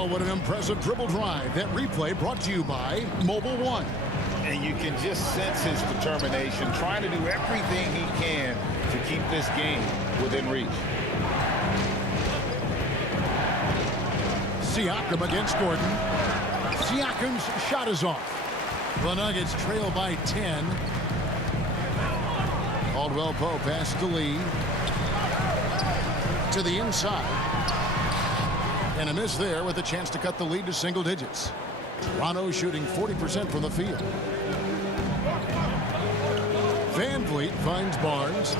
Oh, what an impressive dribble drive. That replay brought to you by Mobile One. And you can just sense his determination, trying to do everything he can to keep this game within reach. Siakam against Gordon. Siakam's shot is off. The Nuggets trail by 10. Caldwell Pope pass to Lee. To the inside. And a miss there with a chance to cut the lead to single digits. Toronto shooting 40% from the field. Van Vliet finds Barnes.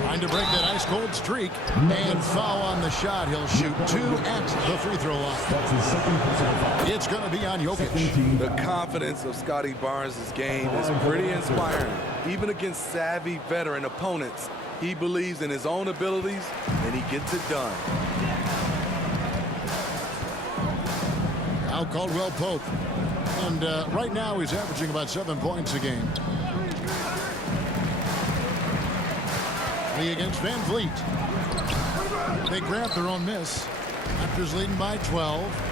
Trying to break that ice-cold streak. And foul on the shot. He'll shoot 2 at the free throw line. It's going to be on Jokic. The confidence of Scottie Barnes' game is pretty inspiring. Even against savvy veteran opponents, he believes in his own abilities, and he gets it done. Now Caldwell Pope. And right now he's averaging about 7 points a game. Lee against Van Vliet. They grab their own miss. Raptors leading by 12.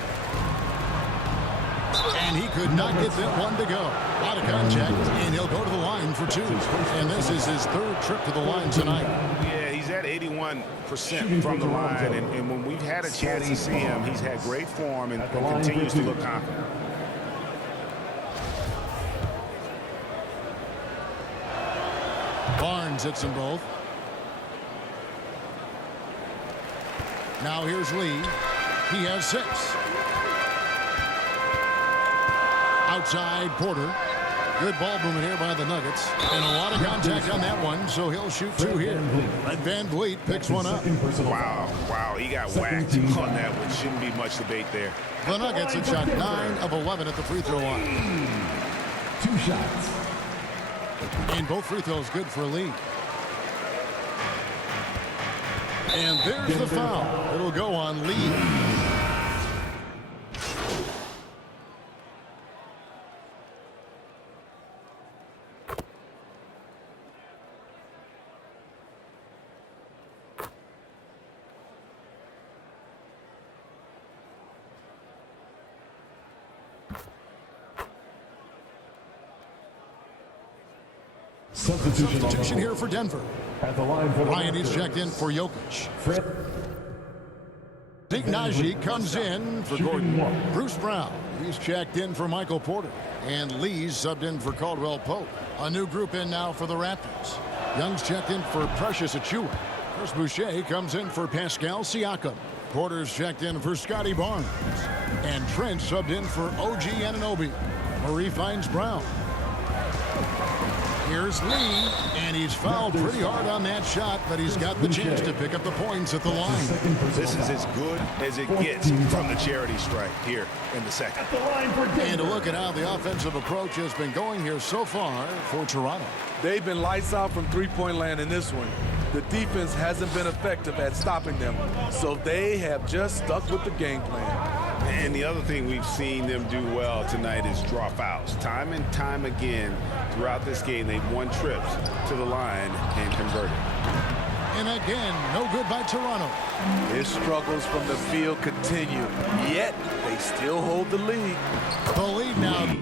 And he could not get that one to go. Out of contact, and he'll go to the line for 2. And this is his 3rd trip to the line tonight. Yeah, he's at 81% from the line. And when we've had a chance to see him, he's had great form and continues to look confident. Barnes hits them both. Now here's Lee. He has 6. Outside Porter. Good ball movement here by the Nuggets. And a lot of contact on that one, so he'll shoot 2 here. Fred Van Vliet picks one up. Wow, he got whacked on that one. Shouldn't be much debate there. The Nuggets have shot 9 of 11 at the free throw line. 2 shots. And both free throws good for Lee. And there's the foul. It'll go on Lee. Substitution here for Denver. At the line for Ryan is checked in for Jokic. Zeke Naji comes in for Gordon. Bruce Brown, he's checked in for Michael Porter. And Lee's subbed in for Caldwell Pope. A new group in now for the Raptors. Young's checked in for Precious Achiuwa. Chris Boucher comes in for Pascal Siakam. Porter's checked in for Scottie Barnes. And Trent subbed in for OG Anunoby. Murray finds Brown. Here's Lee, and he's fouled pretty hard on that shot, but he's got the chance to pick up the points at the line. This is as good as it gets from the charity stripe here in the second. And a look at how the offensive approach has been going here so far for Toronto. They've been lights out from three-point land in this one. The defense hasn't been effective at stopping them, so they have just stuck with the game plan. And the other thing we've seen them do well tonight is draw fouls. Time and time again throughout this game, they've won trips to the line and converted. And again, no good by Toronto. His struggles from the field continue, yet they still hold the lead. The lead now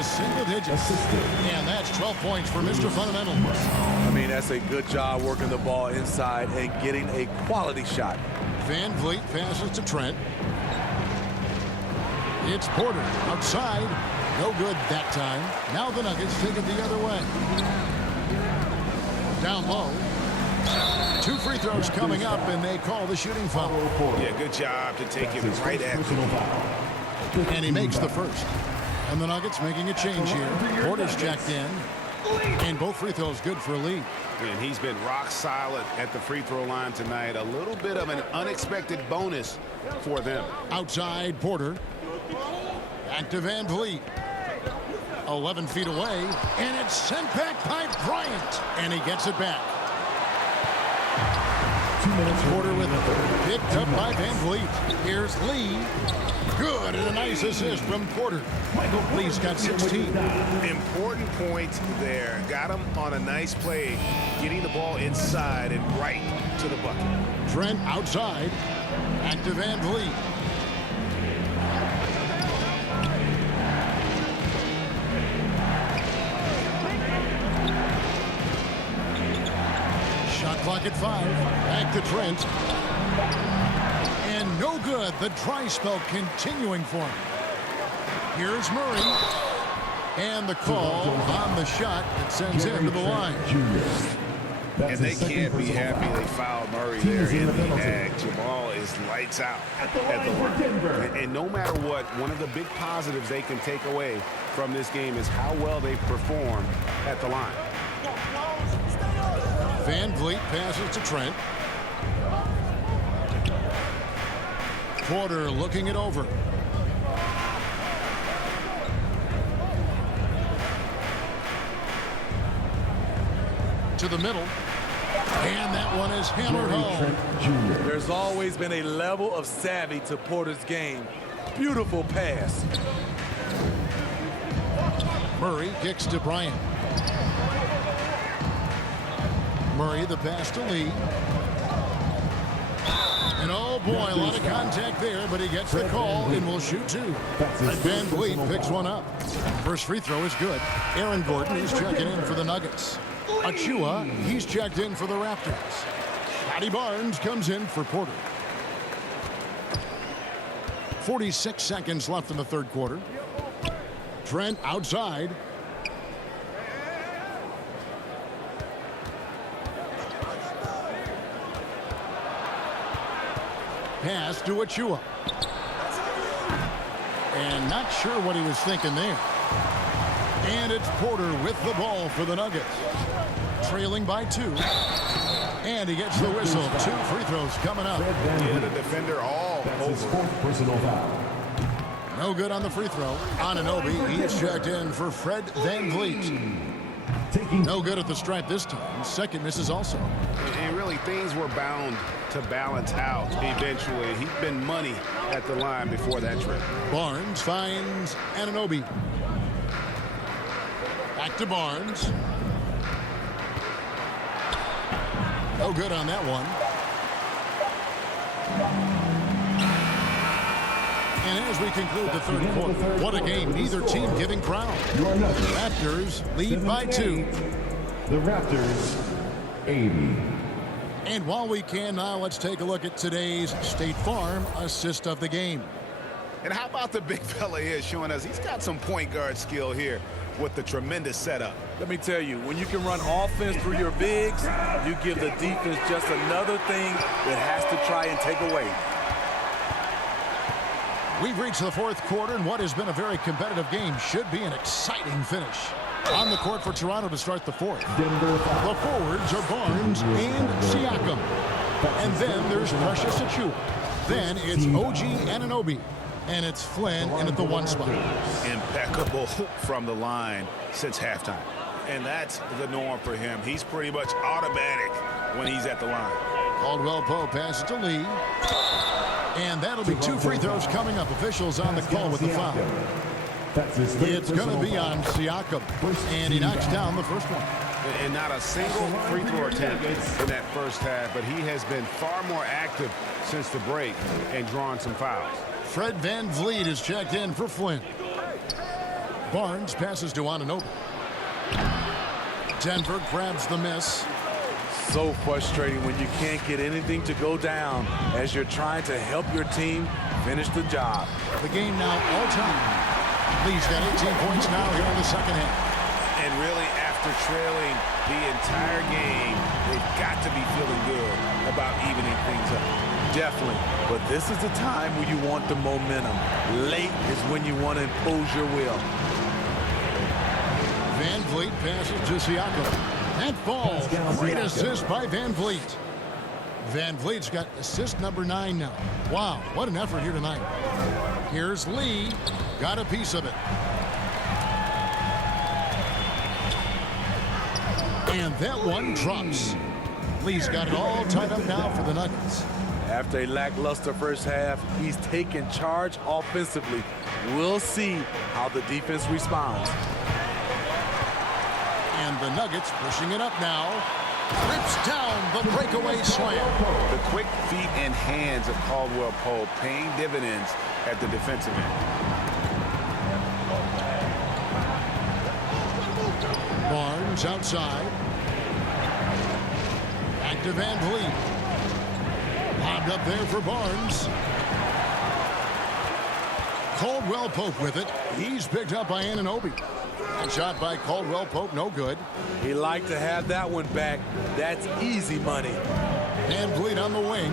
into single digits. Assisted. And that's 12 points for Mr. Fundamental. I mean, that's a good job working the ball inside and getting a quality shot. Van Vliet passes to Trent. It's Porter outside. No good that time. Now the Nuggets take it the other way. Down low. 2 free throws coming up, and they call the shooting foul. Yeah, good job to take it right at Personal him. foul. And he makes the first. And the Nuggets making a change here. Porter's checked in. And both free throws good for a lead. And he's been rock solid at the free throw line tonight. A little bit of an unexpected bonus for them. Outside Porter. Back to Van Vliet. 11 feet away. And it's sent back by Bryant. And he gets it back. 2 minutes. Porter with it. Picked up by Van Vliet. Here's Lee. Good, and a nice assist from Porter. Lee's got 16. Important point there. Got him on a nice play, getting the ball inside and right to the bucket. Trent outside. Back to Van Vliet. Shot clock at 5. Back to Trent. And no good. The dry spell continuing for him. Here's Murray. And the call on the shot that sends him to the line. And they can't be happy they fouled Murray there in the ag. Jamal is lights out at the line. And no matter what, one of the big positives they can take away from this game is how well they perform at the line. Van Vliet passes to Trent. Porter looking it over. To the middle. And that one is hammered home. There's always been a level of savvy to Porter's game. Beautiful pass. Murray kicks to Bryant. Murray the pass to Lee. And oh boy, a lot of contact there, but he gets the call and will shoot 2. And Van Vliet picks one up. First free throw is good. Aaron Gordon is checking in for the Nuggets. Achua, he's checked in for the Raptors. Scotty Barnes comes in for Porter. 46 seconds left in the third quarter. Trent outside. Pass to Achua. And not sure what he was thinking there. And it's Porter with the ball for the Nuggets. Trailing by 2. And he gets the whistle. 2 free throws coming up. Yeah, the defender all over. Personal foul. No good on the free throw. Anunoby, he's checked in for Fred Van Vliet. No good at the stripe this time. Second misses also. And really, things were bound to balance out eventually. He'd been money at the line before that trip. Barnes finds Anunoby. Back to Barnes. No good on that one. And as we conclude the third quarter, what a game. Neither team giving ground. Raptors lead by 2. The Raptors, 80. And while we can now, let's take a look at today's State Farm assist of the game. And how about the big fella here showing us he's got some point guard skill here with the tremendous setup. Let me tell you, when you can run offense through your bigs, you give the defense just another thing that has to try and take away. We've reached the fourth quarter, and what has been a very competitive game should be an exciting finish. On the court for Toronto to start the fourth. The forwards are Barnes and Siakam. And then there's Precious Achiuwa. Then it's OG Anunoby. And it's Flynn in at the 1 spot. Impeccable from the line since halftime. And that's the norm for him. He's pretty much automatic when he's at the line. Caldwell Pope passes to Lee. And that'll be 2 free throws coming up. Officials on the call with the foul. It's going to be on Siakam. And he knocks down the first one. And not a single free throw attempt in that first half, but he has been far more active since the break and drawn some fouls. Fred Van Vliet is checked in for Flynn. Barnes passes to Anunoby. Denver grabs the miss. So frustrating when you can't get anything to go down as you're trying to help your team finish the job. The game now all time. Lee's got 18 points now here in the second half. And really, after trailing the entire game, they've got to be feeling good about evening things up. Definitely. But this is the time where you want the momentum. Late is when you want to impose your will. Van Vliet passes to Siakam. That falls. Great assist by Van Vliet. Van Vliet's got assist number 9 now. Wow, what an effort here tonight. Here's Lee. Got a piece of it. And that one drops. Lee's got it all tied up now for the Nuggets. After a lackluster first half, he's taken charge offensively. We'll see how the defense responds. And the Nuggets pushing it up now. Rips down the breakaway slam. The quick feet and hands of Caldwell Pope paying dividends at the defensive end. Barnes outside. Back to Van Vliet. Lobbed up there for Barnes. Caldwell Pope with it. He's picked up by Anunoby. And shot by Caldwell Pope, no good. He'd like to have that one back. That's easy money. Van Vliet on the wing.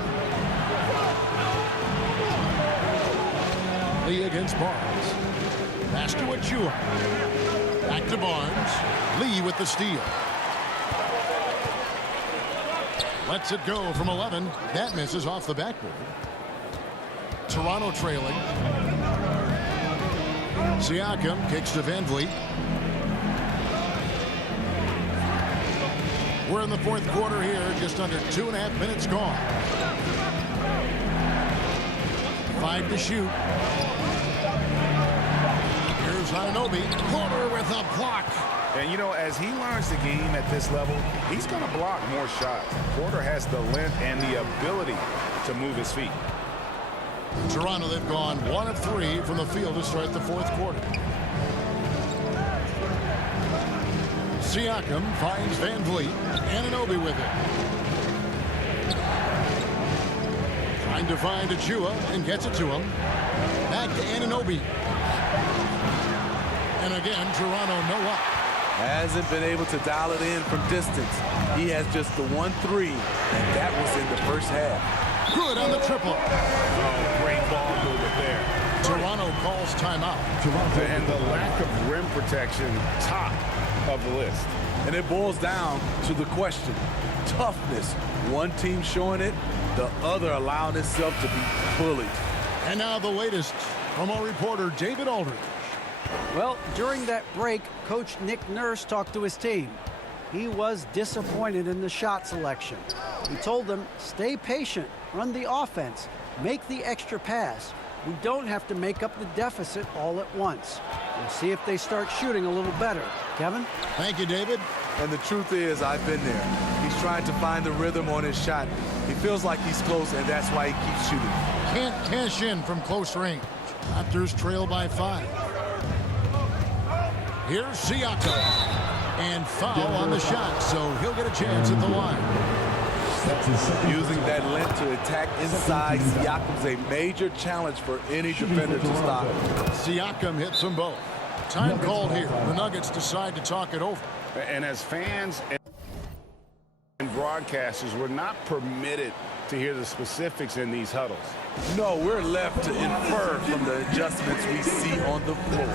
Lee against Barnes. Pass to Achua. Back to Barnes. Lee with the steal. Lets it go from 11. That misses off the backboard. Toronto trailing. Siakam kicks to Van Vliet. We're in the fourth quarter here, just under 2.5 minutes gone. 5 to shoot. Here's Anunoby. Porter with a block. And, you know, as he learns the game at this level, he's going to block more shots. Porter has the length and the ability to move his feet. Toronto, they've gone 1 of 3 from the field to start the fourth quarter. Siakam finds Van Vliet. Anunoby with it. Trying to find Achua and gets it to him. Back to Anunoby. And again, Toronto no up. Hasn't been able to dial it in from distance. He has just the 1-3, and that was in the first half. Good on the triple. Oh, great ball movement there. Toronto calls timeout. And the lack of rim protection, top of the list. And it boils down to the question. Toughness. One team showing it, the other allowing itself to be bullied. And now the latest from our reporter, David Aldridge. Well, during that break, Coach Nick Nurse talked to his team. He was disappointed in the shot selection. He told them, stay patient, run the offense, make the extra pass. We don't have to make up the deficit all at once. We'll see if they start shooting a little better. Kevin? Thank you, David. And the truth is, I've been there. He's trying to find the rhythm on his shot. He feels like he's close, and that's why he keeps shooting. Can't cash in from close range. Raptors trail by 5. Here's Siakam. And foul on the shot, so he'll get a chance at the line. Using that length to attack inside, Siakam's a major challenge for any defender to stop. Siakam hits them both. Time called here. The Nuggets decide to talk it over. And as fans and broadcasters, we're not permitted to hear the specifics in these huddles. No, we're left to infer from the adjustments we see on the floor.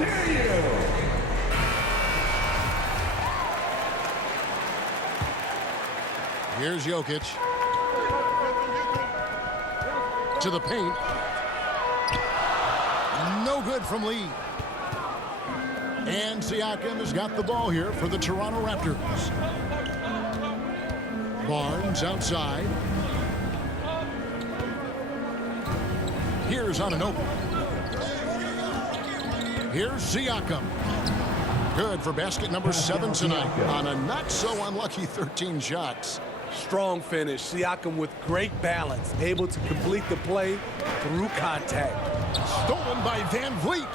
Here's Jokic. To the paint. No good from Lee. And Siakam has got the ball here for the Toronto Raptors. Barnes outside. Here's Anunoby. Here's Siakam. Good for basket number 7 tonight on a not-so-unlucky 13 shots. Strong finish. Siakam with great balance, able to complete the play through contact. Stolen by Van Vliet.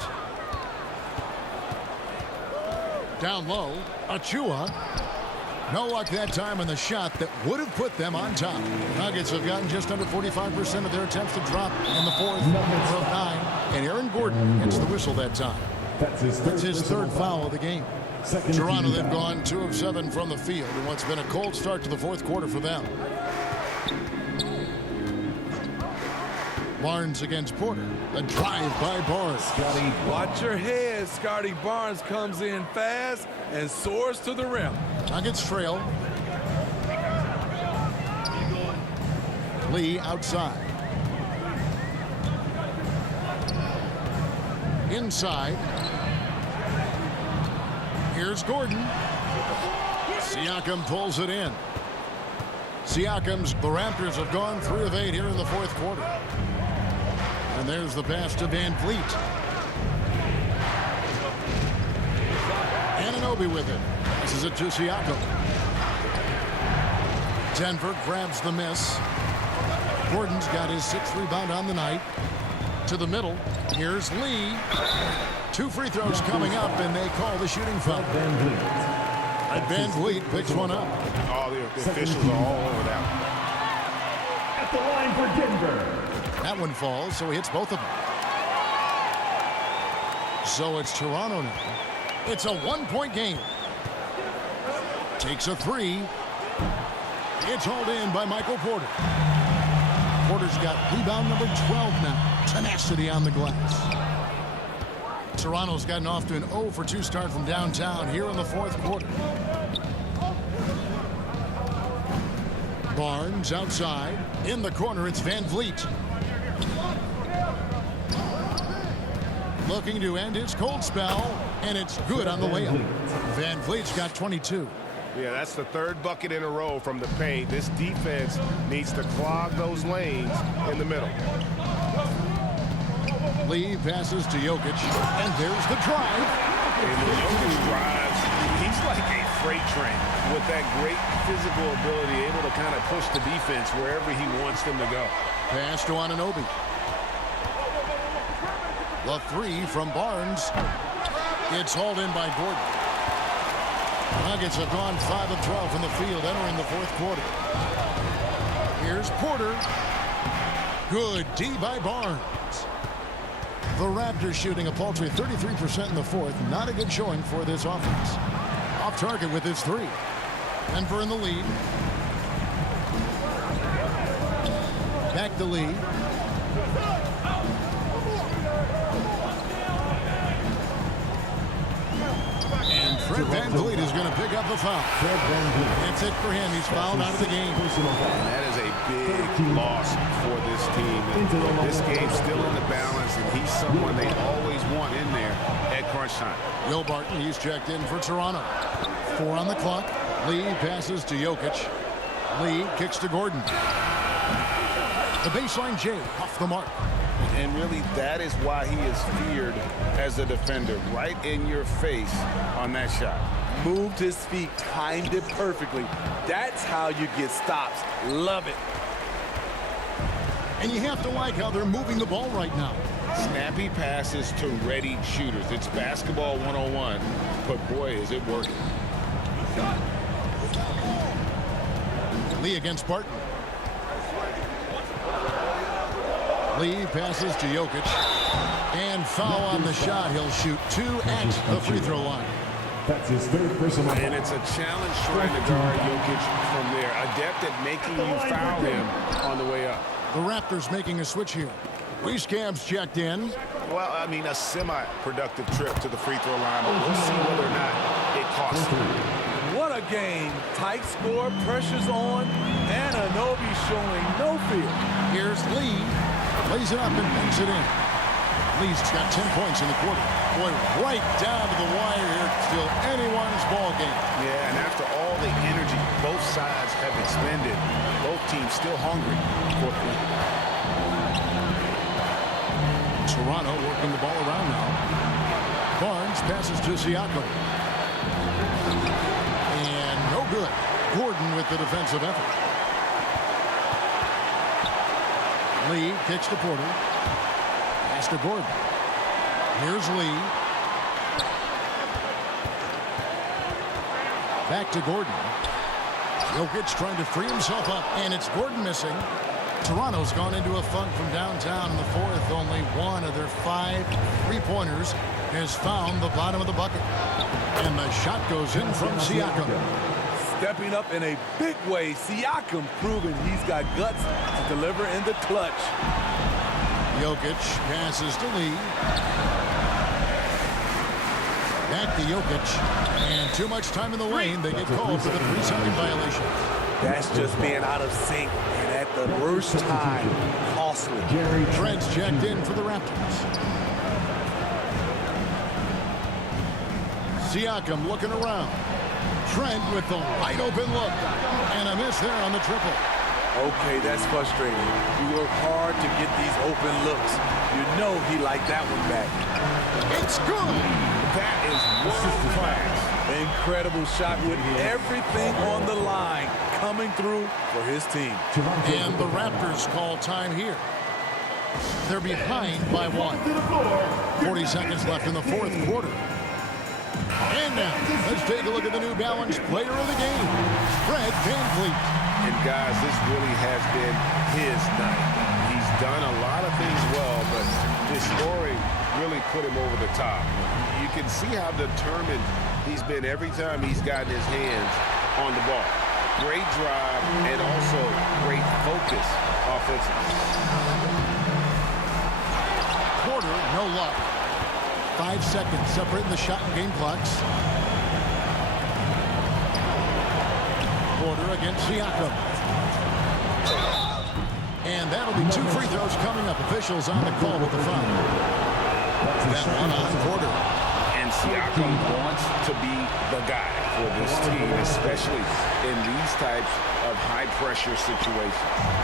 Down low, Achua. No luck that time on the shot that would have put them on top. Nuggets have gotten just under 45% of their attempts to drop in the fourth of 9. And Aaron Gordon gets the whistle that time. That's his third foul of the game. Second Toronto, team they've foul. gone 2 of 7 from the field in what's been a cold start to the fourth quarter for them. Barnes against Porter. A drive by Barnes. Scotty, Watch your head. Scotty Barnes comes in fast and soars to the rim. Nuggets trail. Lee outside. Inside. Here's Gordon. Siakam pulls it in. The Raptors have gone 3 of 8 here in the fourth quarter. And there's the pass to Van Vliet. Anunoby with it. This is it to Siakam. Denver grabs the miss. Gordon's got his 6th rebound on the night. To the middle. Here's Lee. 2 free throws coming up, and they call the shooting foul. Van Vliet. Van Vliet picks one up. Oh, the officials are all over that one. At the line for Denver. That one falls, so he hits both of them. So it's Toronto now. It's a 1-point game. Takes a 3. It's hauled in by Michael Porter. Porter's got rebound number 12 now. Tenacity on the glass. Toronto's gotten off to an 0 for 2 start from downtown here in the fourth quarter. Barnes outside. In the corner, it's Van Vliet. Looking to end his cold spell, and it's good on the layup. Van Vliet's got 22. Yeah, that's the 3rd bucket in a row from the paint. This defense needs to clog those lanes in the middle. Lee passes to Jokic, and there's the drive. And when Jokic drives, he's like a freight train with that great physical ability, able to kind of push the defense wherever he wants them to go. Pass to Anunoby. The 3 from Barnes. It's hauled in by Gordon. Nuggets have gone 5 of 12 from the field entering the fourth quarter. Here's Porter. Good D by Barnes. The Raptors shooting a paltry 33% in the fourth. Not a good showing for this offense. Off target with his 3. Denver in the lead. Back to Lee. And Fred Van Vliet is going to pick up the foul. Fred Van Vliet. That's it for him. He's fouled out of the game. Personal foul. And that is a big loss for this team. This game's still in the balance, and he's someone they always want in there at crunch time. Will Barton, he's checked in for Toronto. 4 on the clock. Lee passes to Jokic. Lee kicks to Gordon. The baseline J off the mark. And really, that is why he is feared as a defender. Right in your face on that shot. Moved his feet, timed it perfectly. That's how you get stops. Love it. And you have to like how they're moving the ball right now. Snappy passes to ready shooters. It's basketball 101, but boy, is it working. Lee against Barton. Lee passes to Jokic. And foul on the shot. He'll shoot 2 at the free throw line. That's his 3rd personal foul. And it's a challenge trying to guard Jokic from there. Adept at making you foul him on the way up. The Raptors making a switch here. Wiescamp's checked in. Well, I mean, a semi-productive trip to the free throw line, but we'll see whether or not it costs him. What a game. Tight score, pressure's on. Anunoby showing no fear. Here's Lee. Lays it up and banks it in. Lee's got 10 points in the quarter. Boy, right down to the wire here. Still anyone's ball game. Yeah, and after all the energy both sides have expended, both teams still hungry for a point. Toronto working the ball around now. Barnes passes to Siakam. And no good. Gordon with the defensive effort. Lee kicks to Porter. Pass to Gordon. Here's Lee. Back to Gordon. Jokic trying to free himself up, and it's Gordon missing. Toronto's gone into a funk from downtown in the fourth. Only one of their 5 3-pointers has found the bottom of the bucket. And the shot goes in from Siakam. Stepping up in a big way, Siakam proving he's got guts to deliver in the clutch. Jokic passes to Lee. Back to Jokic. And too much time in the lane. They get called for the 3-second violation. That's just being out of sync and at the worst time, costly. Trent's checked in for the Raptors. Siakam looking around. Trent with the wide open look. And a miss there on the triple. Okay, that's frustrating. You work hard to get these open looks. You know he liked that one back. It's good. That is world class. Incredible shot with everything on the line coming through for his team. And the Raptors call time here. They're behind by 1. 40 seconds left in the fourth quarter. And now, let's take a look at the New Balance player of the game, Fred VanVleet. And guys, this really has been his night. He's done a lot of things well, but his scoring really put him over the top. You can see how determined he's been every time he's gotten his hands on the ball. Great drive and also great focus offensively. Porter, no luck. 5 seconds separating the shot and game clocks. Porter against Siakam. And that'll be 2 free throws coming up. Officials on the call with the foul. That one on Porter. And Siakam wants to be the guy for this team, especially in these types of high-pressure situations.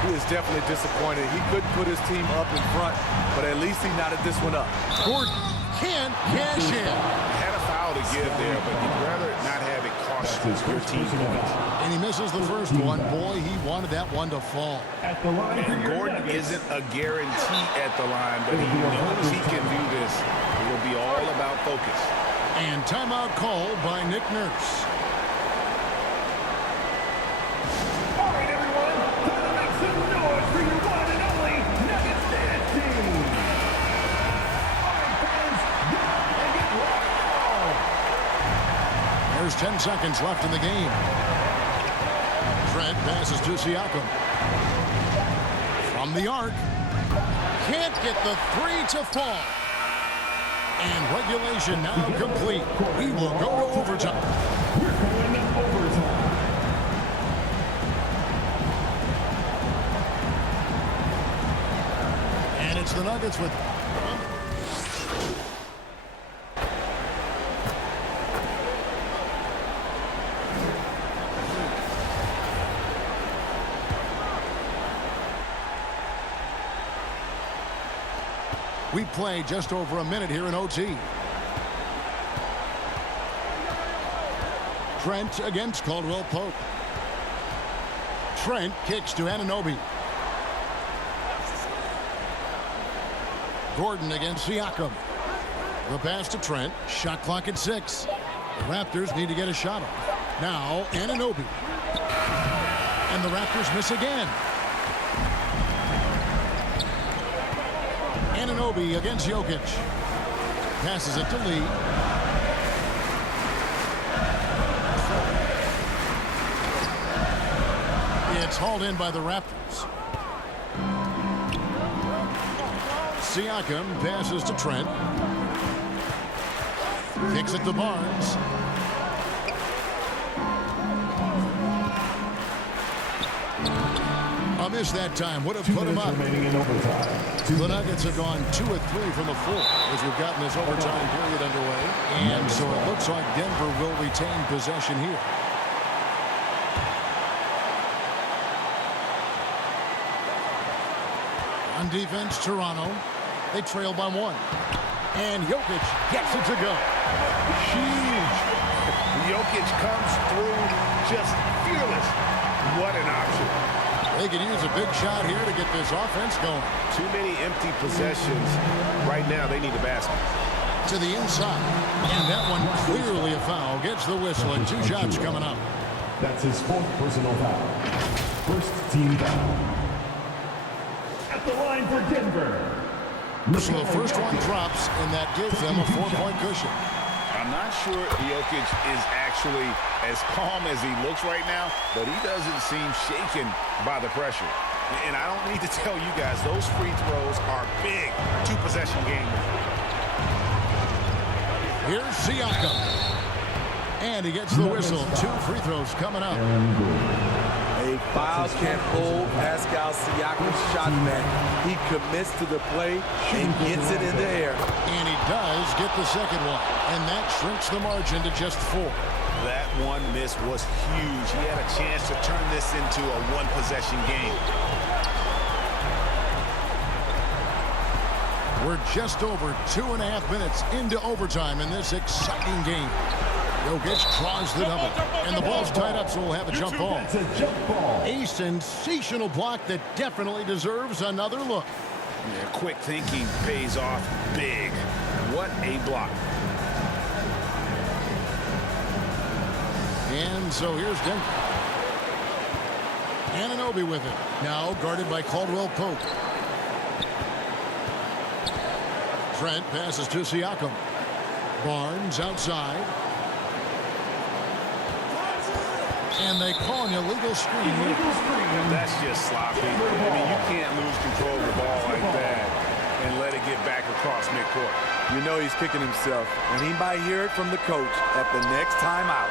He is definitely disappointed. He couldn't put his team up in front, but at least he knotted this one up. Gordon can't cash in. Had a foul to give there, but you'd rather not have it cost your team points. And he misses the first one. Boy, he wanted that one to fall. And Gordon isn't a guarantee at the line, but he knows he can do this. It will be all about focus. And timeout called by Nick Nurse. All right, everyone, time to make some noise for your one and only Nuggets Dance Team. All right, fans, get up and get loud. There's 10 seconds left in the game. Trent passes to Siakam. From the arc. Can't get the 3 to fall. And regulation now complete. We will go to overtime. We're going to overtime. And it's the Nuggets with... We play just over a minute here in OT. Trent against Caldwell Pope. Trent kicks to Anunoby. Gordon against Siakam. The pass to Trent. Shot clock at 6. The Raptors need to get a shot off. Now Anunoby. And the Raptors miss again. Anunoby against Jokic. Passes it to Lee. It's hauled in by the Raptors. Siakam passes to Trent. Kicks it to Barnes. A miss that time would have put him up. The Nuggets have gone 2 of 3 from the floor as we've gotten this overtime period underway. And so it looks like Denver will retain possession here. On defense, Toronto. They trail by 1. And Jokic gets it to go. Huge. Jokic comes through just fearless. What an option. They can use a big shot here to get this offense going. Too many empty possessions. Right now, they need a basket. to the inside. And that one clearly a foul. Gets the whistle and 2 shots coming up. That's his 4th personal foul. First team foul. At the line for Denver. So the first one drops, and that gives them a 4-point cushion. I'm not sure Jokic is actually as calm as he looks right now, but he doesn't seem shaken by the pressure. And I don't need to tell you guys, those free throws are big 2-possession game. Here's Siakam. And he gets the whistle. 2 free throws coming up. A foul can't hold Pascal Siakam's shot back. He commits to the play and gets it in the air. And he does get the second one. And that shrinks the margin to just 4. That one miss was huge. He had a chance to turn this into a 1-possession game. We're just over 2.5 minutes into overtime in this exciting game. Jokic draws the double, and the ball's tied up, so we'll have a jump ball. That's a jump ball. A sensational block that definitely deserves another look. Yeah, quick thinking pays off big. What a block. And so here's Denver. Anunoby with it. Now guarded by Caldwell Pope. Trent passes to Siakam. Barnes outside. And they call an illegal screen here. That's just sloppy. I mean, you can't lose control of the ball like that and let it get back across midcourt. You know he's kicking himself, and he might hear it from the coach at the next timeout.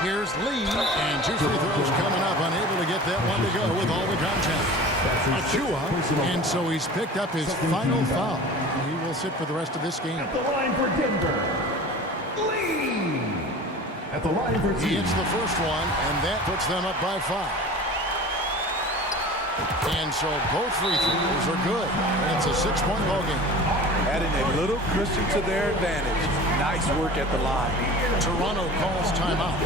Here's Lee, and 2 free throws coming up, unable to get that one to go with all the contact. Achua, and so he's picked up his final foul. He will sit for the rest of this game. At the line for Denver. Lee. At the line for He team. hits the first one, and that puts them up by 5. And so both free throws are good. And it's a 6-point ball game. Adding a little cushion to their advantage. Nice work at the line. Toronto calls timeout.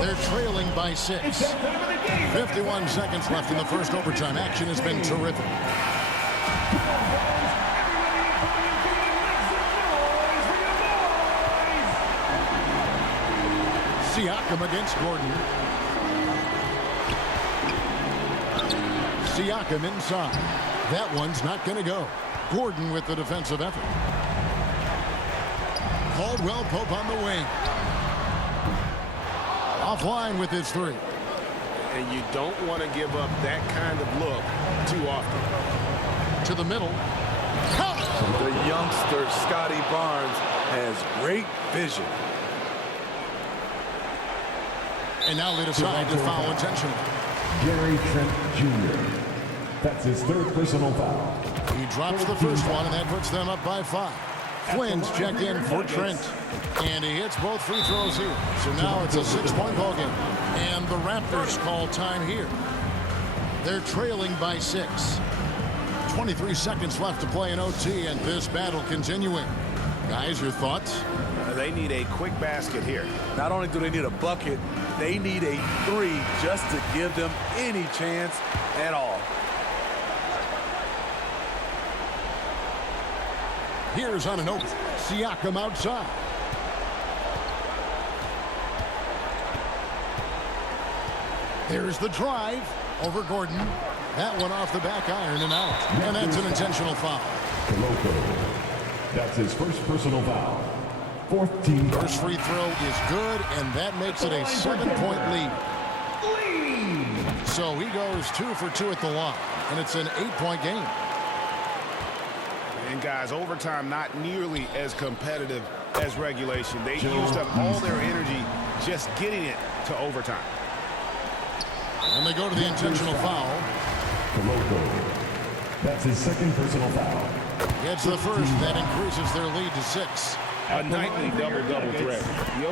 They're trailing by 6. 51 seconds left in the first overtime. Action has been terrific. Siakam against Gordon. Siakam inside. That one's not going to go. Gordon with the defensive effort. Caldwell Pope on the wing. Offline with his 3. And you don't want to give up that kind of look too often. To the middle. The youngster, Scotty Barnes, has great vision. And now they decide to foul intentionally. Gary Trent Jr. That's his 3rd personal foul. He drops the first one, and that puts them up by 5. Flynn's checked in for Trent. And he hits both free throws here. So now it's a 6-point ball game. And the Raptors call time here. They're trailing by 6. 23 seconds left to play in OT, and this battle continuing. Guys, your thoughts? They need a quick basket here. Not only do they need a bucket, they need a 3 just to give them any chance at all. Here's Anunoby. Siakam outside. There's the drive over Gordon. That one off the back iron and out. And that's an intentional foul. Koloko. That's his first personal foul. 4th team foul. First free throw is good, and that makes it a 7-point lead. So he goes 2 for 2 at the line, and it's an 8-point game. And guys, overtime not nearly as competitive as regulation. They used up all their energy just getting it to overtime. And they go to the intentional foul. Koloko. That's his 2nd personal foul. Gets the first. That increases their lead to 6. A nightly double-double threat.